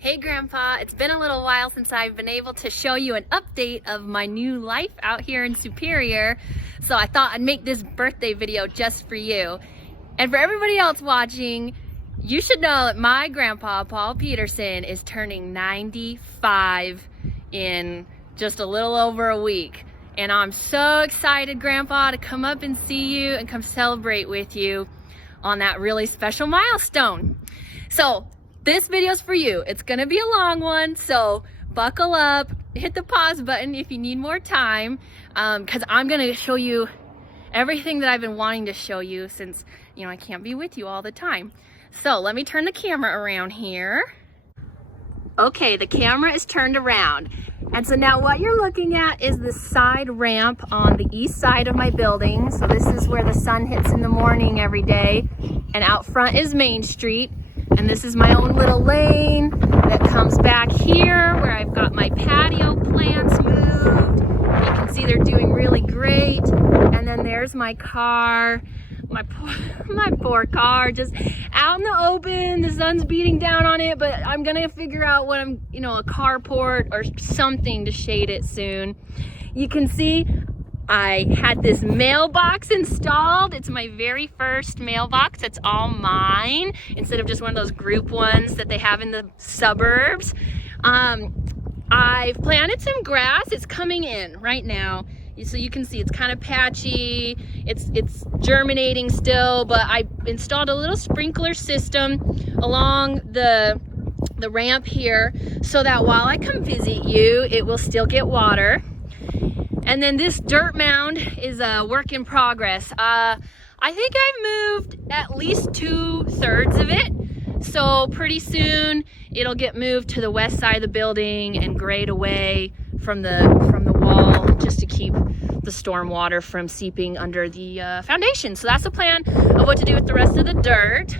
Hey Grandpa, it's been a little while since I've been able to show you an update of my new life out here in Superior, so I thought I'd make this birthday video just for you. And for everybody else watching, you should know that my grandpa, Paul Peterson, is turning 95 in just a little over a week. And I'm so excited, Grandpa, to come up and see you and come celebrate with you on that really special milestone. So this video's for you. It's gonna be a long one, so buckle up, hit the pause button if you need more time, because I'm gonna show you everything that I've been wanting to show you since, you know, I can't be with you all the time. So let me turn the camera around here. Okay, the camera is turned around. And so now what you're looking at is the side ramp on the east side of my building. So this is where the sun hits in the morning every day. And out front is Main Street. And this is my own little lane that comes back here where I've got my patio plants moved. You can see they're doing really great. And then there's my car, my poor car, just out in the open. The sun's beating down on it, but I'm gonna figure out what a carport or something to shade it soon. You can see I had this mailbox installed. It's my very first mailbox. It's all mine instead of just one of those group ones that they have in the suburbs. I've planted some grass. It's coming in right now. So you can see it's kind of patchy. It's germinating still, but I installed a little sprinkler system along the ramp here so that while I come visit you, it will still get water. And then this dirt mound is a work in progress. I think I've moved at least 2/3 of it. So pretty soon it'll get moved to the west side of the building and grade away from the wall just to keep the storm water from seeping under the foundation. So that's the plan of what to do with the rest of the dirt.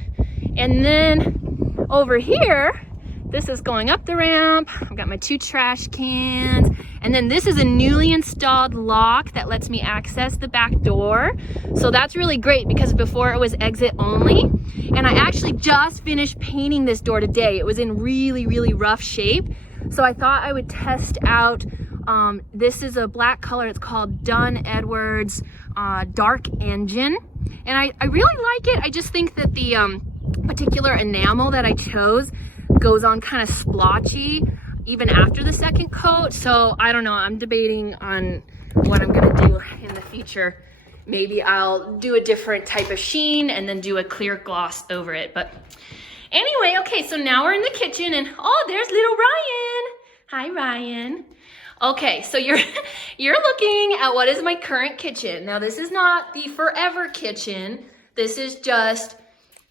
And then over here, this is going up the ramp. I've got my 2 trash cans. And then this is a newly installed lock that lets me access the back door. So that's really great because before it was exit only. And I actually just finished painting this door today. It was in really, really rough shape. So I thought I would test out, this is a black color. It's called Dunn Edwards Dark Engine. And I really like it. I just think that the particular enamel that I chose goes on kind of splotchy even after the second coat. So I don't know, I'm debating on what I'm gonna do in the future. Maybe I'll do a different type of sheen and then do a clear gloss over it. But anyway, okay, so now we're in the kitchen and oh, there's little Ryan. Hi, Ryan. Okay, so you're looking at what is my current kitchen. Now this is not the forever kitchen. This is just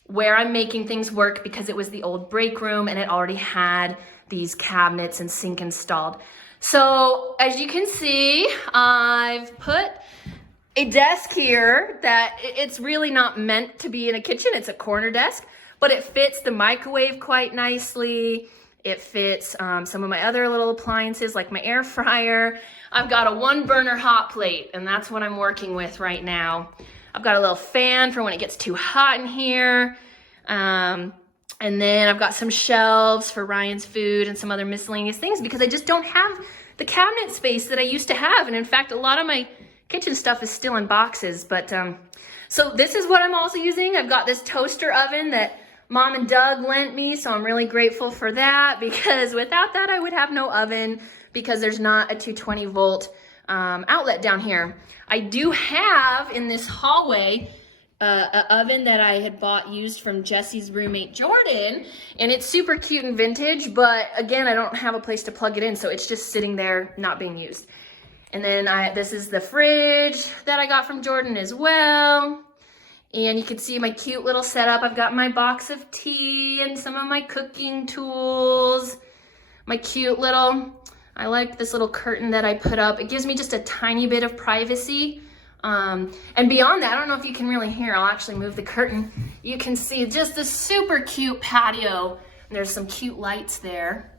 where I'm making things work because it was the old break room and it already had these cabinets and sink installed. So as you can see, I've put a desk here that it's really not meant to be in a kitchen. It's a corner desk, but it fits the microwave quite nicely. It fits some of my other little appliances like my air fryer. I've got a 1-burner hot plate and that's what I'm working with right now. I've got a little fan for when it gets too hot in here. And then I've got some shelves for Ryan's food and some other miscellaneous things because I just don't have the cabinet space that I used to have. And in fact, a lot of my kitchen stuff is still in boxes. But so this is what I'm also using. I've got this toaster oven that Mom and Doug lent me. So I'm really grateful for that because without that, I would have no oven because there's not a 220 volt outlet down here. I do have in this hallway an oven that I had bought used from Jesse's roommate Jordan, and it's super cute and vintage, but again, I don't have a place to plug it in, so it's just sitting there not being used. And then this is the fridge that I got from Jordan as well. And you can see my cute little setup. I've got my box of tea and some of my cooking tools. My cute little, I like this little curtain that I put up. It gives me just a tiny bit of privacy. And beyond that, I don't know if you can really hear, I'll actually move the curtain. You can see just this super cute patio. There's some cute lights there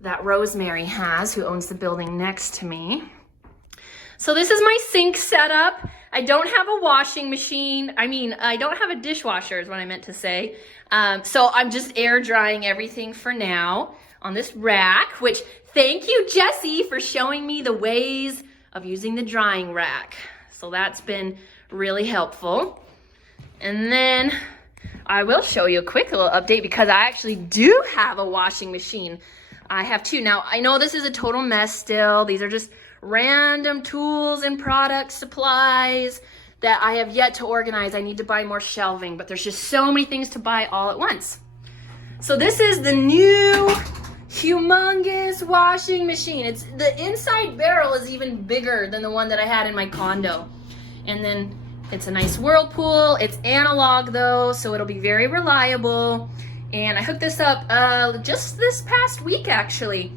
that Rosemary has, who owns the building next to me. So this is my sink setup. I don't have a washing machine. I don't have a dishwasher is what I meant to say. So I'm just air drying everything for now on this rack, which thank you, Jessie, for showing me the ways of using the drying rack. So that's been really helpful. And then I will show you a quick little update because I actually do have a washing machine. I have two. Now, I know this is a total mess still. These are just random tools and products, supplies that I have yet to organize. I need to buy more shelving, but there's just so many things to buy all at once. So this is the new humongous washing machine. It's the inside barrel is even bigger than the one that I had in my condo. And then it's a nice Whirlpool. It's analog though, so it'll be very reliable. And I hooked this up just this past week actually.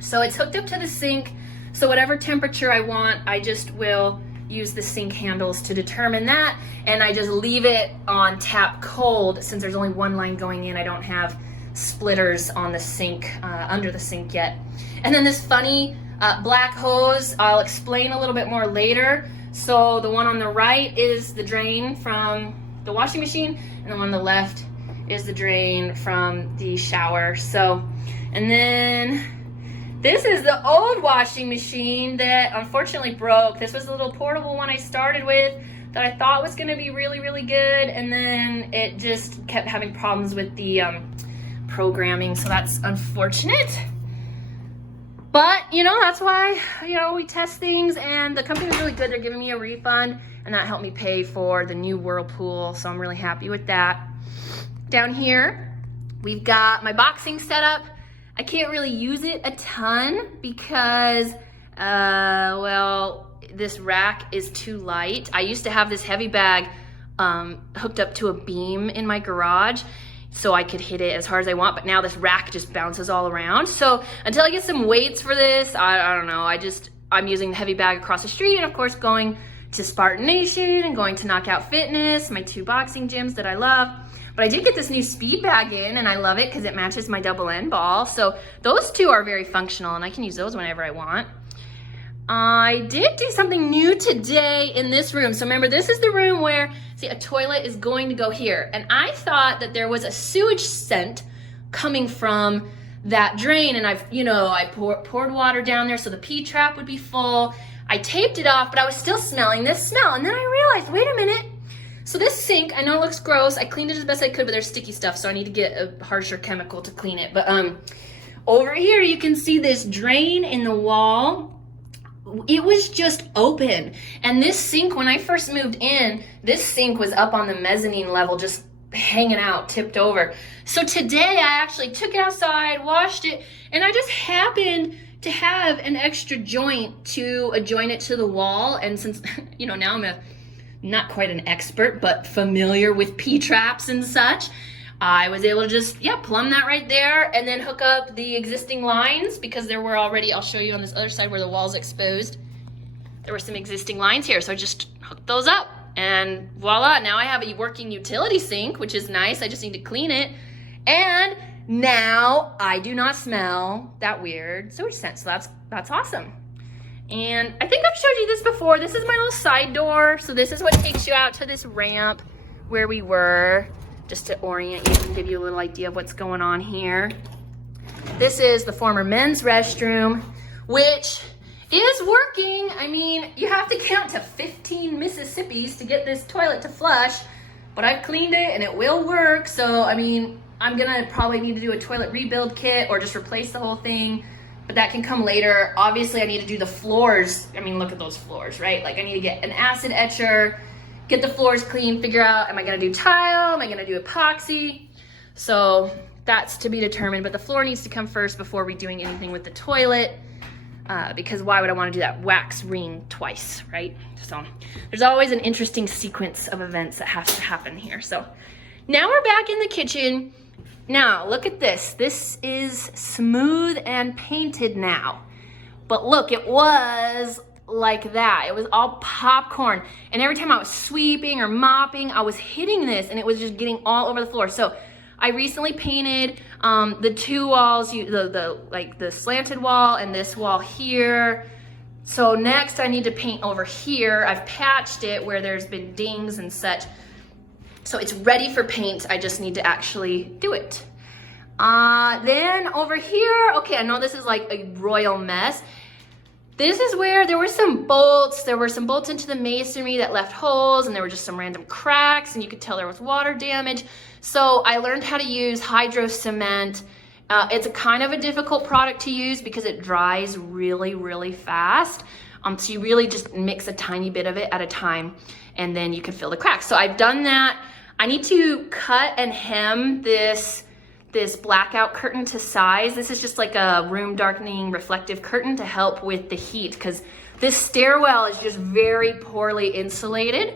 So it's hooked up to the sink. So whatever temperature I want, I just will use the sink handles to determine that. And I just leave it on tap cold since there's only one line going in. I don't have splitters on the sink, under the sink yet. And then this funny black hose, I'll explain a little bit more later. So the one on the right is the drain from the washing machine, and the one on the left is the drain from the shower. So, and then this is the old washing machine that unfortunately broke. This was a little portable one I started with that I thought was gonna be really, really good, and then it just kept having problems with the programming, so that's unfortunate. But, you know, that's why, you know, we test things, and the company was really good. They're giving me a refund, and that helped me pay for the new Whirlpool, so I'm really happy with that. Down here, we've got my boxing setup. I can't really use it a ton because, well, this rack is too light. I used to have this heavy bag hooked up to a beam in my garage so I could hit it as hard as I want, but now this rack just bounces all around. So until I get some weights for this, I don't know, I'm using the heavy bag across the street, and of course going to Spartan Nation and going to Knockout Fitness, my two boxing gyms that I love. But I did get this new speed bag in, and I love it because it matches my double end ball. So those two are very functional, and I can use those whenever I want. I did do something new today in this room. So remember, this is the room where, see, a toilet is going to go here. And I thought that there was a sewage scent coming from that drain, and I poured water down there so the pee trap would be full. I taped it off, but I was still smelling this smell. And then I realized, wait a minute. So this sink, I know it looks gross. I cleaned it as best I could, but there's sticky stuff, so I need to get a harsher chemical to clean it. But over here, you can see this drain in the wall. It was just open. And this sink, when I first moved in, this sink was up on the mezzanine level, just hanging out, tipped over. So today, I actually took it outside, washed it, and I just happened to have an extra joint to join it to the wall. And since, now I'm not quite an expert, but familiar with P-traps and such, I was able to just, plumb that right there and then hook up the existing lines because there were already, I'll show you on this other side where the wall's exposed. There were some existing lines here, so I just hooked those up and voila, now I have a working utility sink, which is nice. I just need to clean it. And now I do not smell that weird sewage scent, so that's awesome. And I think I've showed you this before. This is my little side door. So this is what takes you out to this ramp where we were, just to orient you and give you a little idea of what's going on here. This is the former men's restroom, which is working. I mean, you have to count to 15 Mississippis to get this toilet to flush, but I've cleaned it and it will work. So, I mean, I'm gonna probably need to do a toilet rebuild kit or just replace the whole thing. But that can come later. Obviously, I need to do the floors. I mean, look at those floors, right? Like, I need to get an acid etcher, get the floors clean, figure out, am I gonna do tile? Am I gonna do epoxy? So that's to be determined, but the floor needs to come first before redoing anything with the toilet, because why would I wanna do that wax ring twice, right? So there's always an interesting sequence of events that has to happen here. So now we're back in the kitchen. Now, look at this. This is smooth and painted now. But look, it was like that. It was all popcorn. And every time I was sweeping or mopping, I was hitting this and it was just getting all over the floor. So I recently painted the two walls, the slanted wall and this wall here. So next I need to paint over here. I've patched it where there's been dings and such. So it's ready for paint. I just need to actually do it. Then over here, okay, I know this is like a royal mess. This is where there were some bolts. There were some bolts into the masonry that left holes, and there were just some random cracks, and you could tell there was water damage. So I learned how to use hydro cement. It's a kind of a difficult product to use because it dries really, really fast. So you really just mix a tiny bit of it at a time, and then you can fill the cracks. So I've done that. I need to cut and hem this blackout curtain to size. This is just like a room darkening reflective curtain to help with the heat, because this stairwell is just very poorly insulated.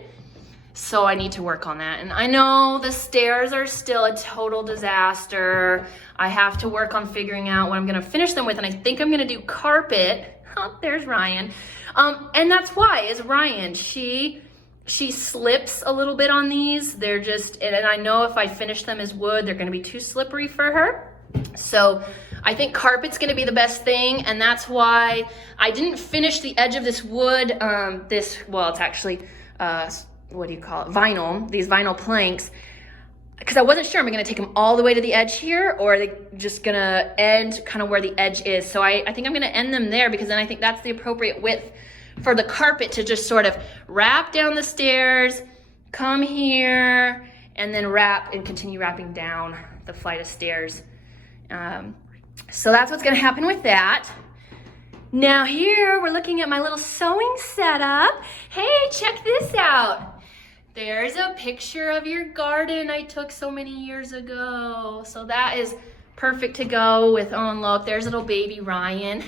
So I need to work on that. And I know the stairs are still a total disaster. I have to work on figuring out what I'm gonna finish them with, and I think I'm gonna do carpet. Oh, there's Ryan. And that's why, is Ryan, she slips a little bit on these. They're just, and I know if I finish them as wood, they're gonna be too slippery for her. So I think carpet's gonna be the best thing, and that's why I didn't finish the edge of this wood, well, it's actually, what do you call it? Vinyl, these vinyl planks, because I wasn't sure, am I gonna take them all the way to the edge here, or are they just gonna end kind of where the edge is? So I think I'm gonna end them there, because then I think that's the appropriate width for the carpet to just sort of wrap down the stairs, come here, and then wrap and continue wrapping down the flight of stairs. So that's what's gonna happen with that. Now here, we're looking at my little sewing setup. Hey, check this out. There's a picture of your garden I took so many years ago. So that is perfect to go with. Oh, and look, there's little baby Ryan.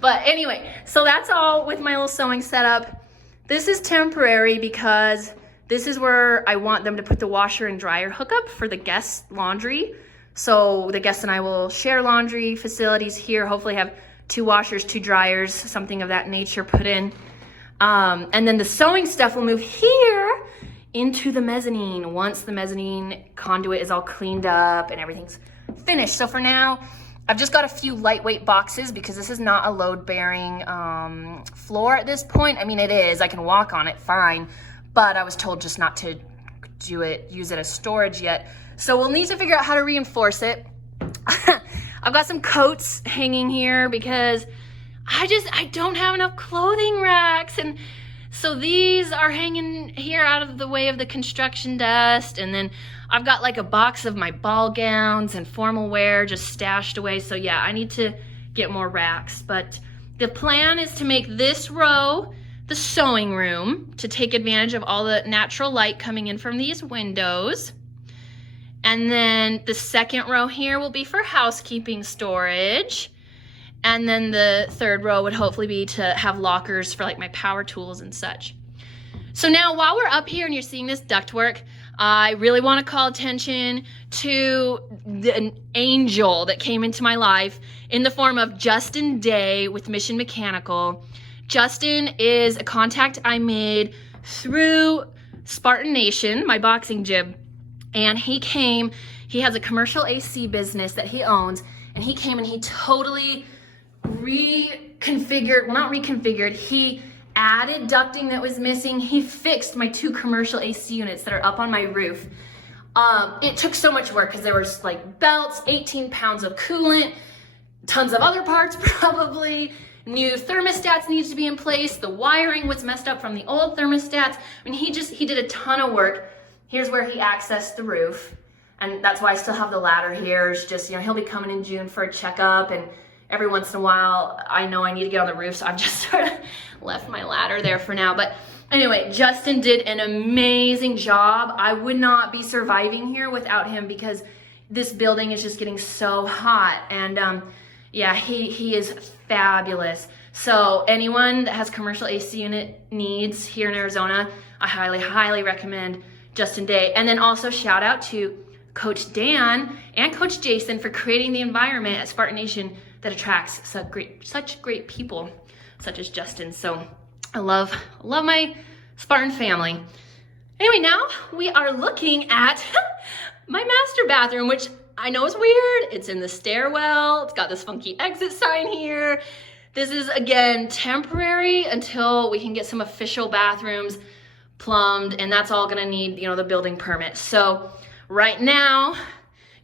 But anyway, so that's all with my little sewing setup. This is temporary because this is where I want them to put the washer and dryer hookup for the guest laundry. So the guests and I will share laundry facilities here, hopefully have 2 washers, 2 dryers, something of that nature put in. And then the sewing stuff will move here into the mezzanine once the mezzanine conduit is all cleaned up and everything's finished. So for now, I've just got a few lightweight boxes because this is not a load-bearing floor at this point. I mean, it is. I can walk on it fine, but I was told just not to use it as storage yet. So we'll need to figure out how to reinforce it. I've got some coats hanging here because I don't have enough clothing racks, and so these are hanging here out of the way of the construction dust, and then I've got like a box of my ball gowns and formal wear just stashed away. So yeah, I need to get more racks, but the plan is to make this row the sewing room to take advantage of all the natural light coming in from these windows. And then the second row here will be for housekeeping storage. And then the third row would hopefully be to have lockers for like my power tools and such. So now while we're up here and you're seeing this ductwork, I really want to call attention to an angel that came into my life in the form of Justin Day with Mission Mechanical. Justin is a contact I made through Spartan Nation, my boxing gym, and he has a commercial AC business that he owns, and he came and he totally reconfigured, well, not reconfigured, he added ducting that was missing. He fixed my 2 commercial AC units that are up on my roof. It took so much work because there was like belts, 18 pounds of coolant, tons of other parts probably. New thermostats needs to be in place. The wiring was messed up from the old thermostats. I mean, he did a ton of work. Here's where he accessed the roof. And that's why I still have the ladder here. It's just, you know, he'll be coming in June for a checkup, and every once in a while, I know I need to get on the roof, so I've just sort of left my ladder there for now. But anyway, Justin did an amazing job. I would not be surviving here without him because this building is just getting so hot. And yeah, he is fabulous. So anyone that has commercial AC unit needs here in Arizona, I highly, highly recommend Justin Day. And then also shout out to Coach Dan and Coach Jason for creating the environment at Spartan Nation that attracts such great people such as Justin. So I love my Spartan family. Anyway, now we are looking at my master bathroom, which I know is weird. It's in the stairwell. It's got this funky exit sign here. This is, again, temporary until we can get some official bathrooms plumbed, and that's all gonna need, you know, the building permit. So right now,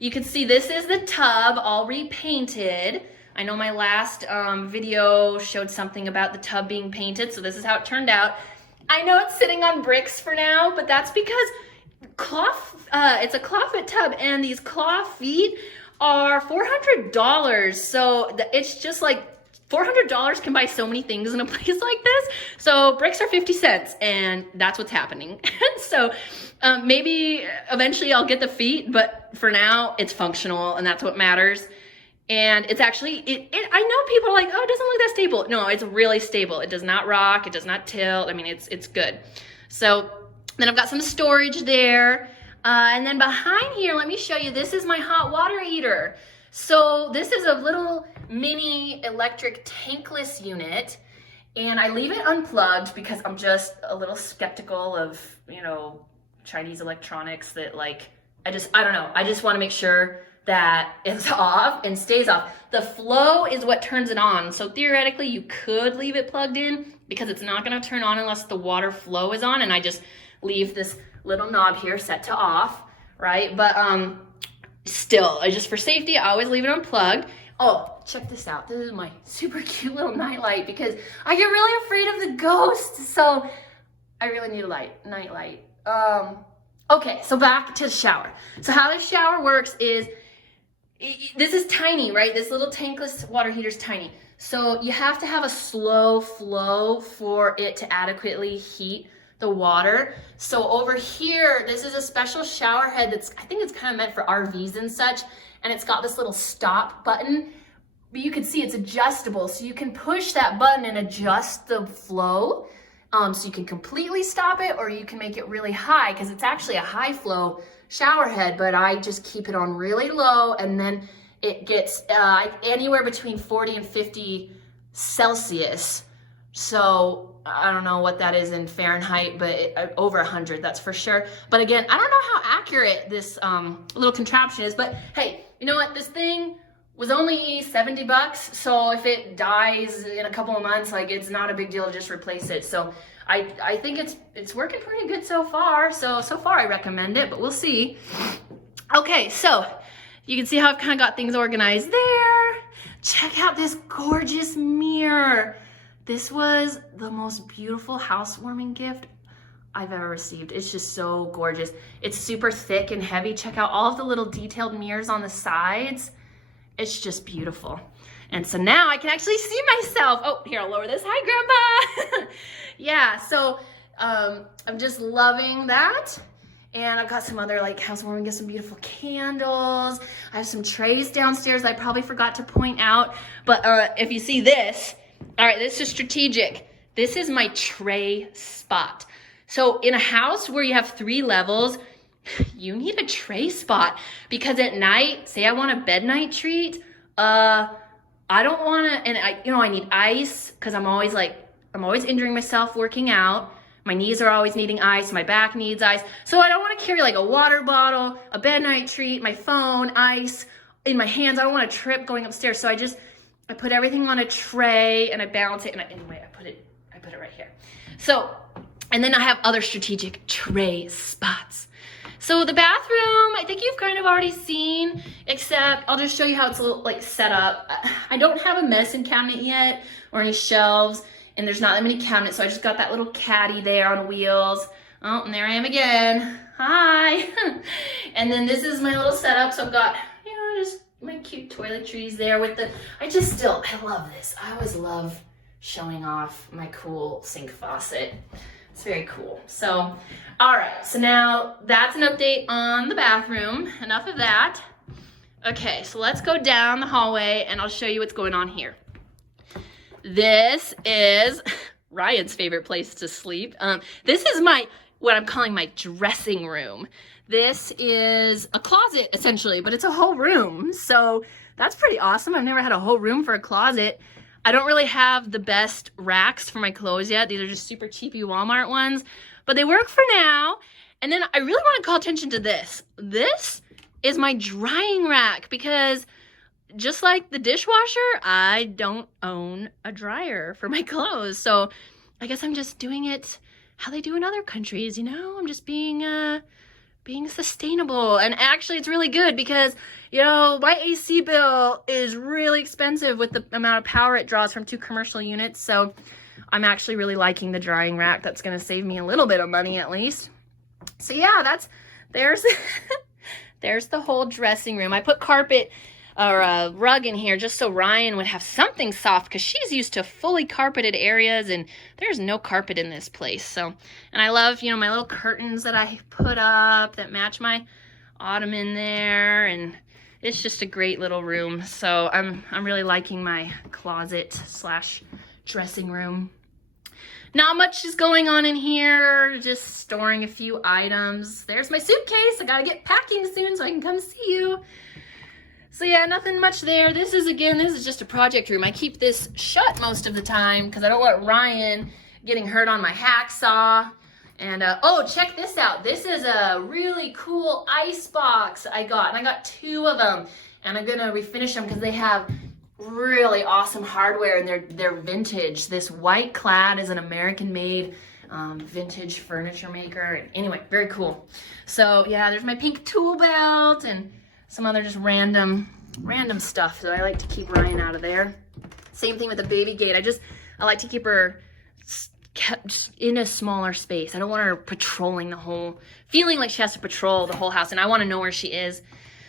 you can see this is the tub all repainted. I know my last video showed something about the tub being painted, so this is how it turned out. I know it's sitting on bricks for now, but that's because it's a clawfoot tub, and these claw feet are $400. So it's just like $400 can buy so many things in a place like this. So bricks are 50 cents, and that's what's happening. So maybe eventually I'll get the feet, but for now it's functional, and that's what matters. And it's actually, I know people are like, oh, it doesn't look that stable. No, it's really stable. It does not rock, it does not tilt. I mean, it's good. So then I've got some storage there. And then behind here, let me show you, this is my hot water heater. So this is a little mini electric tankless unit, and I leave it unplugged because I'm just a little skeptical of, you know, Chinese electronics that, like, I don't know. I just want to make sure that it's off and stays off. The flow is what turns it on. So theoretically you could leave it plugged in because it's not going to turn on unless the water flow is on, and I just leave this little knob here set to off, right? But still, just for safety, I always leave it unplugged. Oh, check this out. This is my super cute little nightlight because I get really afraid of the ghosts. So I really need a nightlight. Okay, so back to the shower. So how the shower works is, this is tiny, right? This little tankless water heater is tiny. So you have to have a slow flow for it to adequately heat the water. So over here, this is a special shower head that's, I think it's kind of meant for RVs and such. And it's got this little stop button, but you can see it's adjustable. So you can push that button and adjust the flow. So you can completely stop it, or you can make it really high, because it's actually a high flow shower head, but I just keep it on really low, and then it gets anywhere between 40 and 50 Celsius. So I don't know what that is in Fahrenheit, but over 100, that's for sure. But again, I don't know how accurate this little contraption is, but hey, you know what? This thing was only 70 bucks. So if it dies in a couple of months, like, it's not a big deal to just replace it. So I think it's working pretty good so far. So far I recommend it, but we'll see. Okay, so you can see how I've kind of got things organized there. Check out this gorgeous mirror. This was the most beautiful housewarming gift I've ever received. It's just so gorgeous. It's super thick and heavy. Check out all of the little detailed mirrors on the sides. It's just beautiful. And so now I can actually see myself. Oh, here, I'll lower this. Hi, Grandpa. Yeah, so I'm just loving that. And I've got some other, like, housewarming gifts, some beautiful candles. I have some trays downstairs I probably forgot to point out. But if you see this, all right, this is strategic. This is my tray spot. So in a house where you have 3 levels, you need a tray spot, because at night, say I want a bed night treat, I don't want to, and I need ice, because I'm always injuring myself working out. My knees are always needing ice, my back needs ice. So I don't want to carry like a water bottle, a bed night treat, my phone, ice in my hands. I don't want to trip going upstairs. So I put everything on a tray and I balance it, and anyway, I put it right here. So, and then I have other strategic tray spots. So the bathroom, I think you've kind of already seen, except I'll just show you how it's a little, like, set up. I don't have a medicine cabinet yet or any shelves, and there's not that many cabinets, so I just got that little caddy there on wheels. Oh, and there I am again. Hi. And then this is my little setup. So I've got, just my cute toiletries there with I love this. I always love showing off my cool sink faucet. It's very cool. So, all right, so now that's an update on the bathroom. Enough of that. Okay, so let's go down the hallway and I'll show you what's going on here. This is Ryan's favorite place to sleep. This is what I'm calling my dressing room. This is a closet essentially, but it's a whole room. So that's pretty awesome. I've never had a whole room for a closet. I don't really have the best racks for my clothes yet. These are just super cheapy Walmart ones, but they work for now. And then I really want to call attention to this. This is my drying rack, because just like the dishwasher, I don't own a dryer for my clothes. So I guess I'm just doing it how they do in other countries, you know? I'm just being sustainable. And actually it's really good because, you know, my AC bill is really expensive with the amount of power it draws from 2 commercial units. So I'm actually really liking the drying rack. That's going to save me a little bit of money at least. So yeah, there's there's the whole dressing room. I put carpet or a rug in here just so Ryan would have something soft, because she's used to fully carpeted areas and there's no carpet in this place. So, and I love, you know, my little curtains that I put up that match my ottoman there, and it's just a great little room. So I'm really liking my closet slash dressing room. Not much is going on in here, just storing a few items. There's my suitcase. I gotta get packing soon so I can come see you. So yeah, nothing much there. This is just a project room. I keep this shut most of the time because I don't want Ryan getting hurt on my hacksaw. And oh, check this out. This is a really cool ice box I got, and I got 2 of them. And I'm gonna refinish them because they have really awesome hardware, and they're vintage. This White Clad is an American-made vintage furniture maker. Anyway, very cool. So yeah, there's my pink tool belt and some other just random stuff that I like to keep Ryan out of there. Same thing with the baby gate. I like to keep her kept in a smaller space. I don't want her patrolling feeling like she has to patrol the whole house, and I want to know where she is.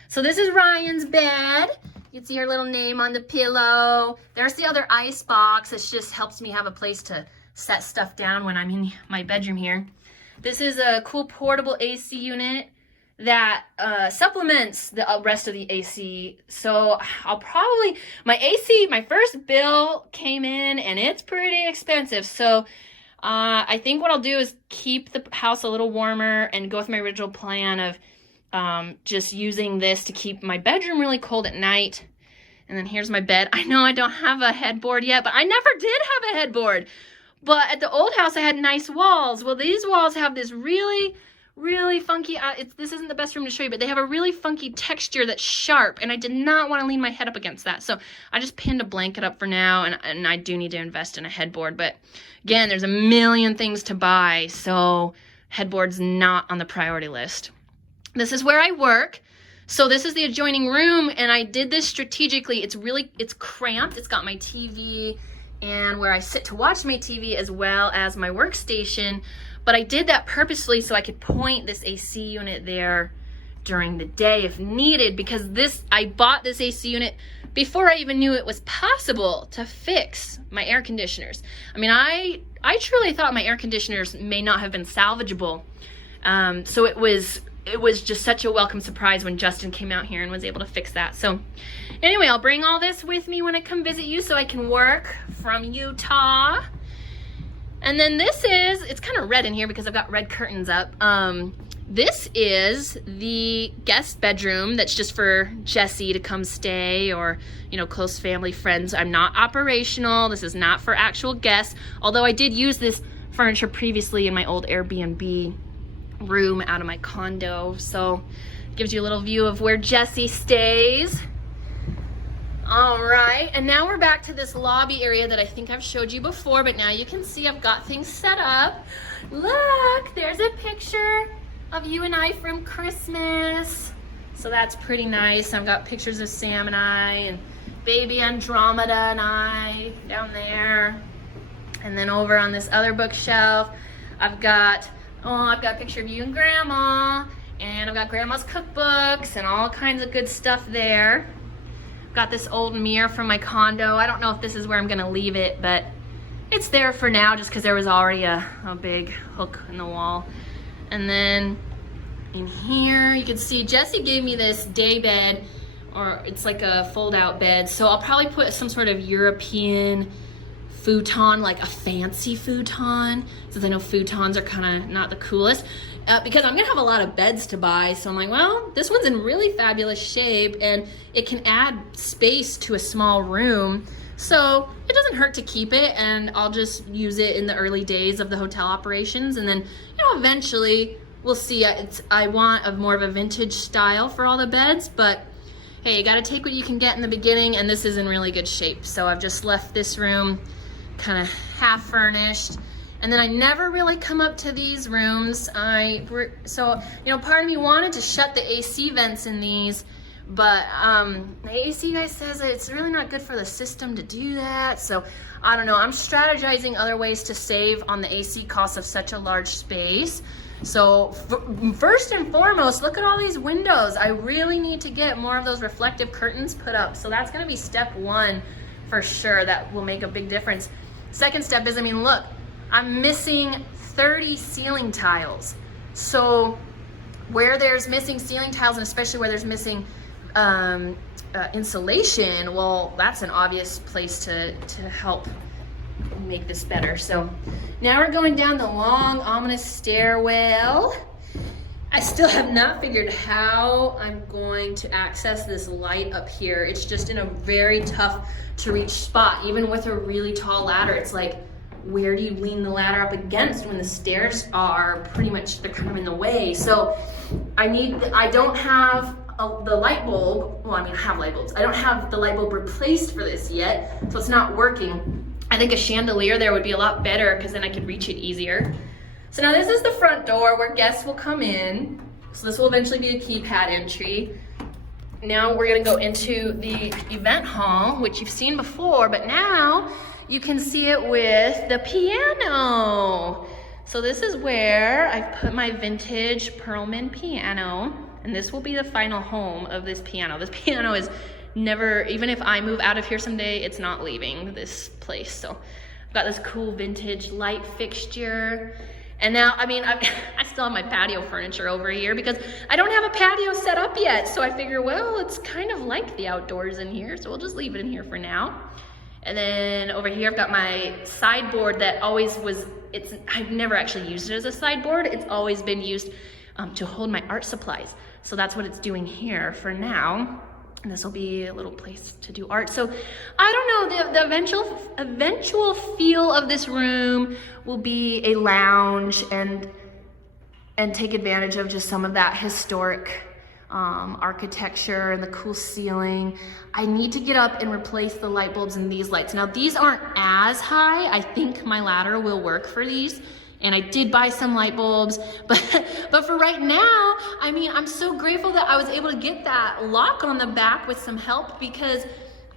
So this is Ryan's bed. You can see her little name on the pillow. There's the other ice box. It just helps me have a place to set stuff down when I'm in my bedroom here. This is a cool portable AC unit that supplements the rest of the AC. So my first bill came in and it's pretty expensive. So I think what I'll do is keep the house a little warmer and go with my original plan of just using this to keep my bedroom really cold at night. And then here's my bed. I know I don't have a headboard yet, but I never did have a headboard. But at the old house, I had nice walls. Well, these walls have this really funky, this isn't the best room to show you, but they have a really funky texture that's sharp, and I did not want to lean my head up against that. So I just pinned a blanket up for now, and I do need to invest in a headboard. But again, there's a million things to buy, so headboard's not on the priority list. This is where I work. So this is the adjoining room, and I did this strategically. It's cramped. It's got my TV and where I sit to watch my TV as well as my workstation. But I did that purposely so I could point this AC unit there during the day if needed, because I bought this AC unit before I even knew it was possible to fix my air conditioners. I mean, I truly thought my air conditioners may not have been salvageable. So it was just such a welcome surprise when Justin came out here and was able to fix that. So anyway, I'll bring all this with me when I come visit you so I can work from Utah. And then it's kind of red in here because I've got red curtains up. This is the guest bedroom that's just for Jesse to come stay, or, you know, close family, friends. I'm not operational. This is not for actual guests, although I did use this furniture previously in my old Airbnb room out of my condo. So it gives you a little view of where Jesse stays. All right, and now we're back to this lobby area that I think I've showed you before, but now you can see I've got things set up. Look, there's a picture of you and I from Christmas. So that's pretty nice. I've got pictures of Sam and I, and baby Andromeda and I down there. And then over on this other bookshelf, I've got a picture of you and Grandma, and I've got Grandma's cookbooks and all kinds of good stuff there. Got this old mirror from my condo. I don't know if this is where I'm gonna leave it, but it's there for now just because there was already a big hook in the wall. And then in here, you can see Jesse gave me this day bed, or it's like a fold out bed. So I'll probably put some sort of European futon, like a fancy futon, since I know futons are kind of not the coolest. Because I'm gonna have a lot of beds to buy, so I'm like, well, this one's in really fabulous shape and it can add space to a small room, so it doesn't hurt to keep it, and I'll just use it in the early days of the hotel operations, and then, you know, eventually we'll see. I want more of a vintage style for all the beds, but hey, you gotta take what you can get in the beginning, and this is in really good shape. So I've just left this room kind of half furnished. And then I never really come up to these rooms. So, you know, part of me wanted to shut the AC vents in these, but the AC guy says that it's really not good for the system to do that. So I don't know, I'm strategizing other ways to save on the AC cost of such a large space. So first and foremost, look at all these windows. I really need to get more of those reflective curtains put up. So that's gonna be step one for sure. That will make a big difference. Second step is, I mean, look, I'm missing 30 ceiling tiles. So where there's missing ceiling tiles, and especially where there's missing insulation, well, that's an obvious place to help make this better. So now we're going down the long, ominous stairwell. I still have not figured how I'm going to access this light up here. It's just in a very tough to reach spot. Even with a really tall ladder, it's like, where do you lean the ladder up against when the stairs are pretty much, they're kind of in the way. So I don't have the light bulb. Well, I mean, I have light bulbs. I don't have the light bulb replaced for this yet, so it's not working. I think a chandelier there would be a lot better because then I could reach it easier. So now this is the front door where guests will come in. So this will eventually be a keypad entry. Now we're gonna go into the event hall, which you've seen before, but now you can see it with the piano. So this is where I've put my vintage Perlman piano, and this will be the final home of this piano. This piano is never, even if I move out of here someday, it's not leaving this place. So I've got this cool vintage light fixture. And now, I mean, I still have my patio furniture over here because I don't have a patio set up yet. So I figure, well, it's kind of like the outdoors in here, so we'll just leave it in here for now. And then over here, I've got my sideboard that always was, I've never actually used it as a sideboard. It's always been used to hold my art supplies. So that's what it's doing here for now. And this will be a little place to do art. So I don't know, the eventual feel of this room will be a lounge and take advantage of just some of that historic architecture and the cool ceiling. I need to get up and replace the light bulbs in these lights. Now these aren't as high. I think my ladder will work for these. And I did buy some light bulbs, but for right now, I mean, I'm so grateful that I was able to get that lock on the back with some help, because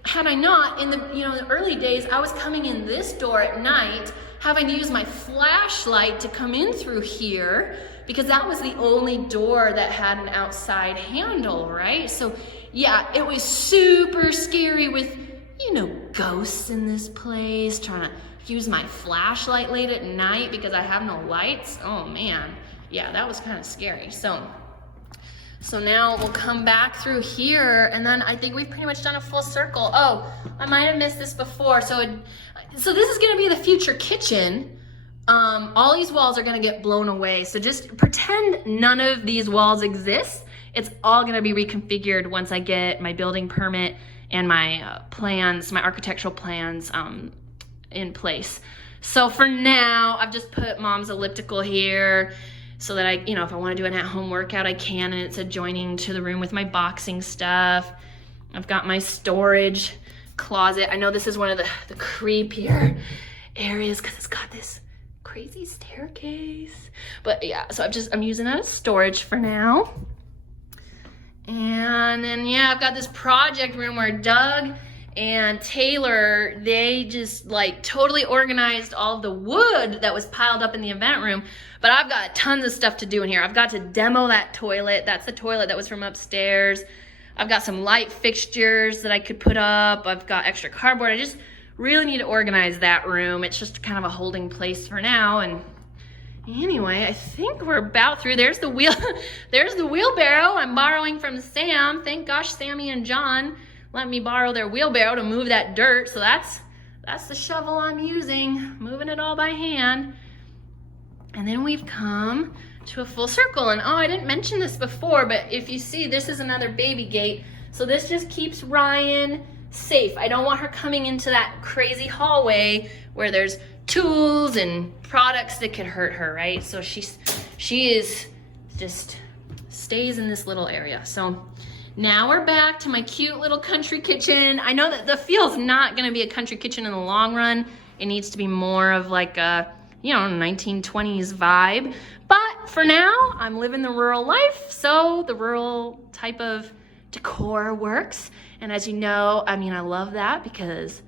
had I not, in the early days, I was coming in this door at night, having to use my flashlight to come in through here, because that was the only door that had an outside handle, right? So yeah, it was super scary with, ghosts in this place, trying to use my flashlight late at night because I have no lights. Oh man, yeah, that was kind of scary. So now we'll come back through here, and then I think we've pretty much done a full circle. Oh, I might have missed this before. So this is gonna be the future kitchen. All these walls are gonna get blown away. So just pretend none of these walls exist. It's all gonna be reconfigured once I get my building permit and my plans, my architectural plans in place. So for now, I've just put mom's elliptical here so that if I want to do an at-home workout, I can, and it's adjoining to the room with my boxing stuff. I've got my storage closet. I know this is one of the creepier areas because it's got this crazy staircase. But yeah, so I'm using that as storage for now. And then yeah, I've got this project room where Doug and Taylor, they just totally organized all of the wood that was piled up in the event room. But I've got tons of stuff to do in here. I've got to demo that toilet. That's the toilet that was from upstairs. I've got some light fixtures that I could put up. I've got extra cardboard. I just really need to organize that room. It's just kind of a holding place for now. And anyway, I think we're about through. There's the wheelbarrow I'm borrowing from Sam. Thank gosh Sammy and John let me borrow their wheelbarrow to move that dirt. So that's the shovel I'm using, moving it all by hand. And then we've come to a full circle. And oh, I didn't mention this before, but if you see, this is another baby gate. So this just keeps Ryan safe. I don't want her coming into that crazy hallway where there's tools and products that could hurt her, right? So she is just stays in this little area. So Now we're back to my cute little country kitchen. I know that the feel's not gonna be a country kitchen in the long run. It needs to be more of like a, 1920s vibe. But for now, I'm living the rural life, so the rural type of decor works. And as you know, I love that because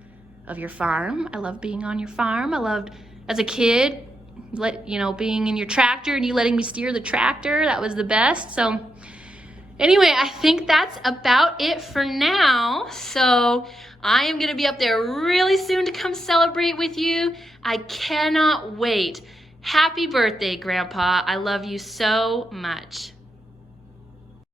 of your farm. I love being on your farm. I loved, as a kid, being in your tractor and you letting me steer the tractor. That was the best. So anyway, I think that's about it for now. So I am gonna be up there really soon to come celebrate with you. I cannot wait. Happy birthday, Grandpa. I love you so much.